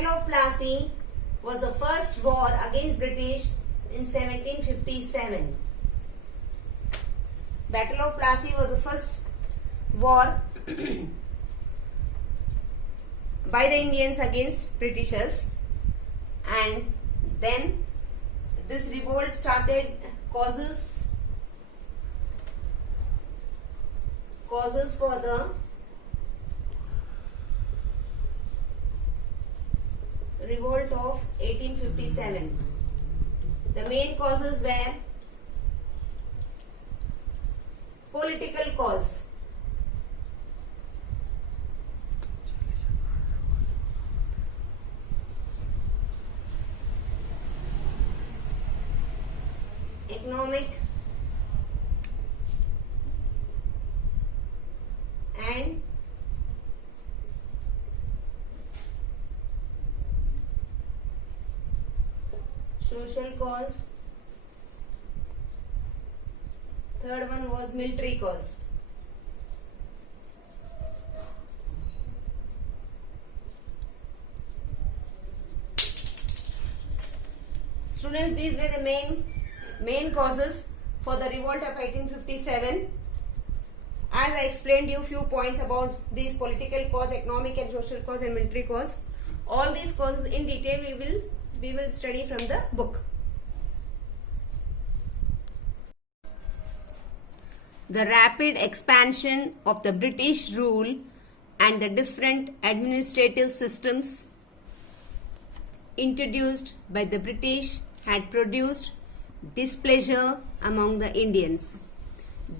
Battle of Plassey was the first war against British in 1757. Battle of Plassey was the first war by the Indians against Britishers, and then this revolt started. Causes for the revolt of 1857. The main causes were political cause, economic and social cause. Third one was military cause. Students, these were the main causes for the revolt of 1857. As I explained you few points about these political cause, economic and social cause and military cause. All these causes in detail we will study from the book. The rapid expansion of the British rule and the different administrative systems introduced by the British had produced displeasure among the Indians.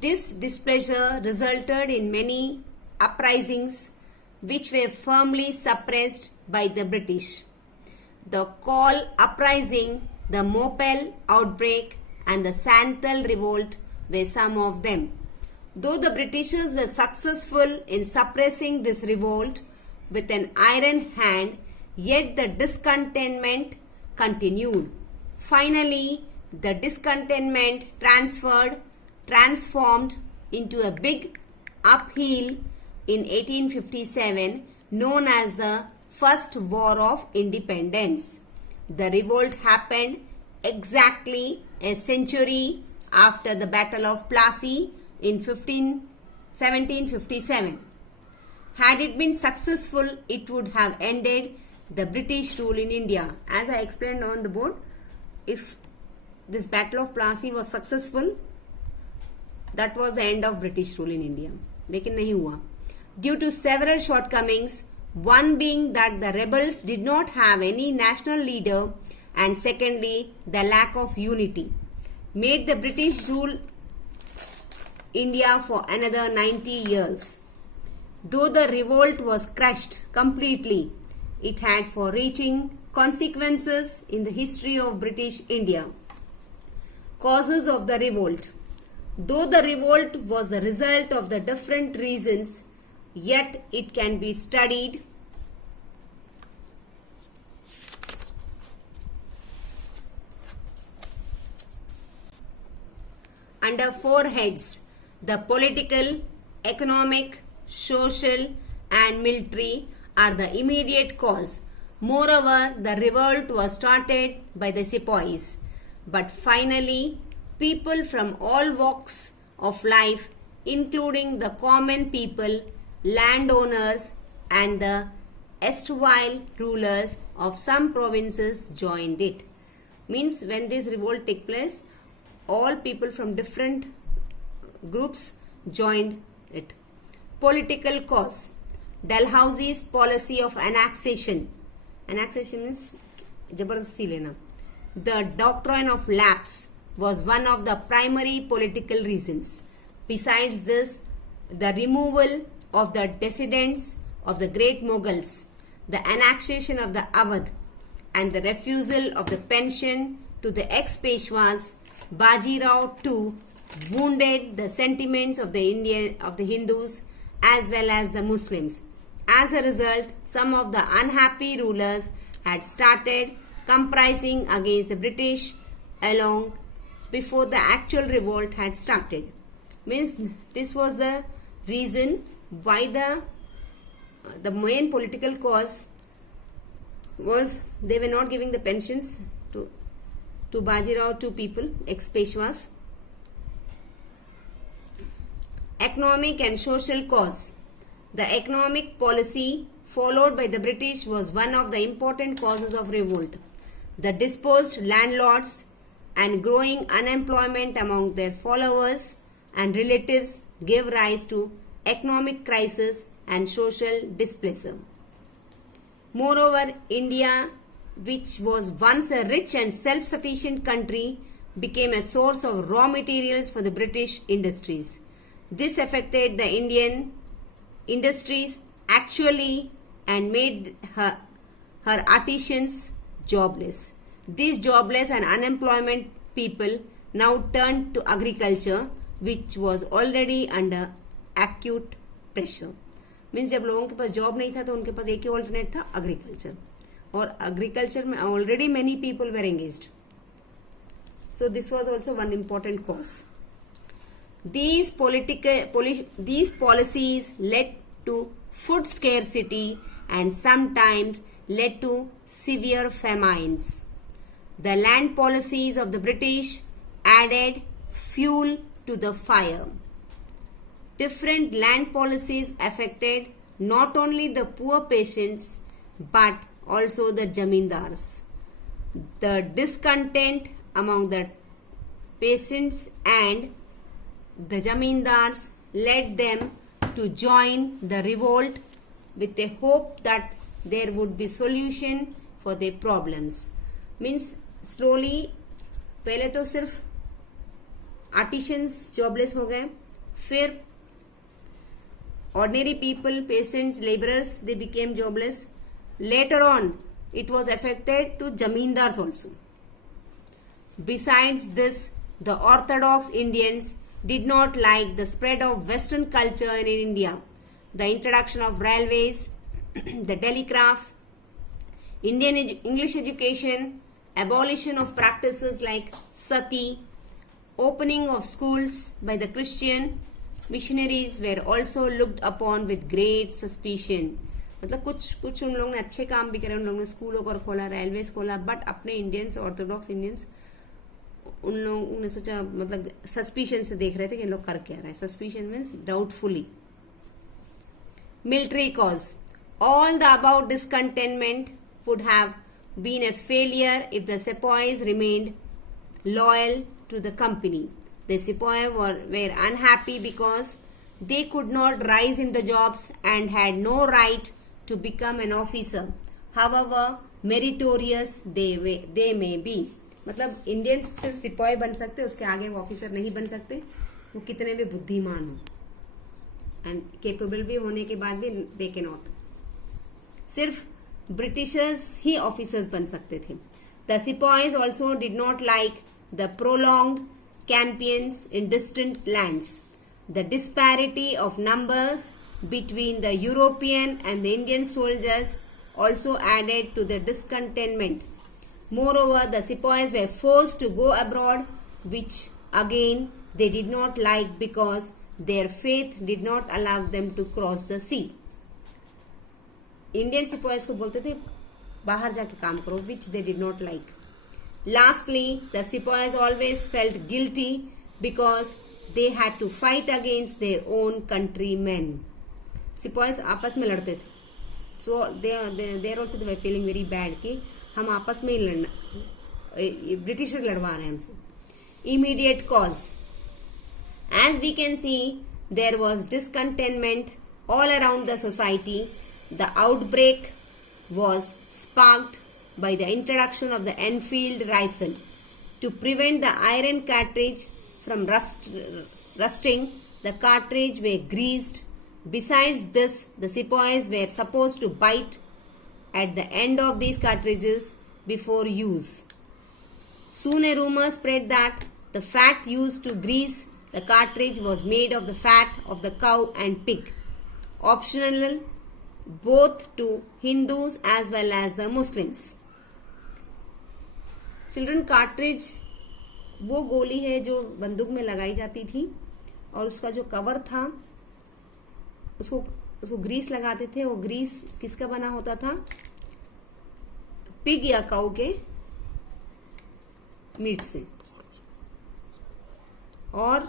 This displeasure resulted in many uprisings which were firmly suppressed by the British. The Call Uprising, the Mopel outbreak and the Santhal revolt were some of them. Though the Britishers were successful in suppressing this revolt with an iron hand, yet the discontentment continued. Finally, the discontentment transformed into a big upheaval in 1857, known as the First War of Independence. The revolt happened exactly a century after the Battle of Plassey in 1757. Had it been successful, it would have ended the British rule in India. As I explained on the board, if this Battle of Plassey was successful, that was the end of British rule in India. लेकिन नहीं हुआ. Due to several shortcomings, one being that the rebels did not have any national leader, and secondly, the lack of unity, made the British rule India for another 90 years. Though the revolt was crushed completely, it had far-reaching consequences in the history of British India. Causes of the revolt. Though the revolt was the result of the different reasons, yet it can be studied under four heads: the political, economic, social and military are the immediate cause. Moreover, the revolt was started by the sepoys. But finally, people from all walks of life, including the common people, landowners and the erstwhile rulers of some provinces joined it. Means when this revolt took place, all people from different groups joined it. Political cause. Dalhousie's policy of annexation. Annexation means जबरदस्ती लेना. The doctrine of lapse was one of the primary political reasons. Besides this, the removal of the descendants of the great Mughals, the annexation of the Awadh, and the refusal of the pension to the ex-Peshwas, Baji Rao too wounded the sentiments of the Hindus as well as the Muslims. As a result, some of the unhappy rulers had started comprising against the British along before the actual revolt had started. Means this was the reason why the main political cause was they were not giving the pensions to Bajirao, two people, ex-Peshwas. Economic and social cause. The economic policy followed by the British was one of the important causes of revolt. The dispossessed landlords and growing unemployment among their followers and relatives gave rise to economic crisis and social displacer. Moreover, India, which was once a rich and self-sufficient country, became a source of raw materials for the British industries. This affected the Indian industries actually and made her artisans jobless. These jobless and unemployment people now turned to agriculture, which was already under acute pressure. Means जब लोगों के पास job नहीं था तो उनके पास एक ही ऑल्टरनेट था, एग्रीकल्चर. और एग्रीकल्चर में already many people were engaged. So this was also one important cause. These policies led to food scarcity and sometimes led to severe famines. The land policies of the British added fuel to the fire. Different land policies affected not only the poor peasants but also the zamindars. The discontent among the peasants and the zamindars led them to join the revolt with a hope that there would be solution for their problems. Means slowly पहले तो सिर्फ artisans jobless हो गए, फिर ordinary people, peasants, laborers, they became jobless. Later on, it was affected to zamindars also. Besides this, the Orthodox Indians did not like the spread of Western culture in India. The introduction of railways, the telegraph, Indian English education, abolition of practices like sati, opening of schools by the Christian missionaries were also looked upon with great suspicion. मतलब कुछ उन लोगों ने अच्छे काम भी करे, उन लोगों ने स्कूलों को खोला, रेलवेज खोला, बट अपने इंडियंस, ऑर्थोडॉक्स इंडियंस, उन लोगों ने सोचा, मतलब सस्पिशन से देख रहे थे कि इन लोग कर क्या रहे हैं. Suspicion means doubtfully. Military cause. All the above discontentment would have been a failure if the sepoys remained loyal to the company. The sepoys were unhappy because they could not rise in the jobs and had no right to become an officer. However meritorious they may be. मतलब Indians सिर्फ सिपाही बन सकते, उसके आगे वो officer नहीं बन सकते, वो कितने भी बुद्धिमान हो एंड केपेबल भी होने के बाद भी दे के नॉट. सिर्फ ब्रिटिशर्स ही ऑफिसर्स बन सकते थे. The sipahis also did not like the prolonged campaigns in distant lands. The disparity of numbers between the European and the Indian soldiers also added to the discontentment. Moreover, the sepoys were forced to go abroad, which again they did not like because their faith did not allow them to cross the sea. Indian sepoys को बोलते थे बाहर जाके काम करो, which they did not like. Lastly, the sepoys always felt guilty because they had to fight against their own countrymen. Sepoys आपस में लड़ते थे, so they also were feeling very bad कि हम आपस में ही लड़ना, ब्रिटिशर्स लड़वा रहे हैं हमसे. Immediate cause. As we can see, there was discontentment all around the society. The outbreak was sparked by the introduction of the Enfield rifle. To prevent the iron cartridge from rusting, the cartridge were greased. Besides this, the sepoys were supposed to bite at the end of these cartridges before use. Soon a rumor spread that the fat used to grease the cartridge was made of the fat of the cow and pig. Optional both to Hindus as well as the Muslims. Children, cartridge वो गोली है जो बंदूक में लगाई जाती थी और उसका जो कवर था उसको ग्रीस लगाते थे. वो ग्रीस किसका बना होता था? पिग या काऊ के मीट से। और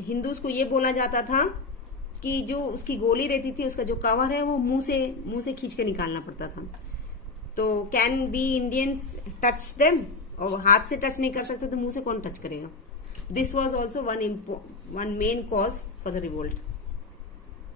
हिंदूज को ये बोला जाता था कि जो उसकी गोली रहती थी, उसका जो कवर है वो मुंह से खींच के निकालना पड़ता था। तो can be Indians touch them, और हाथ से टच नहीं कर सकते तो मुंह से कौन टच करेगा। This was also one main cause for the revolt.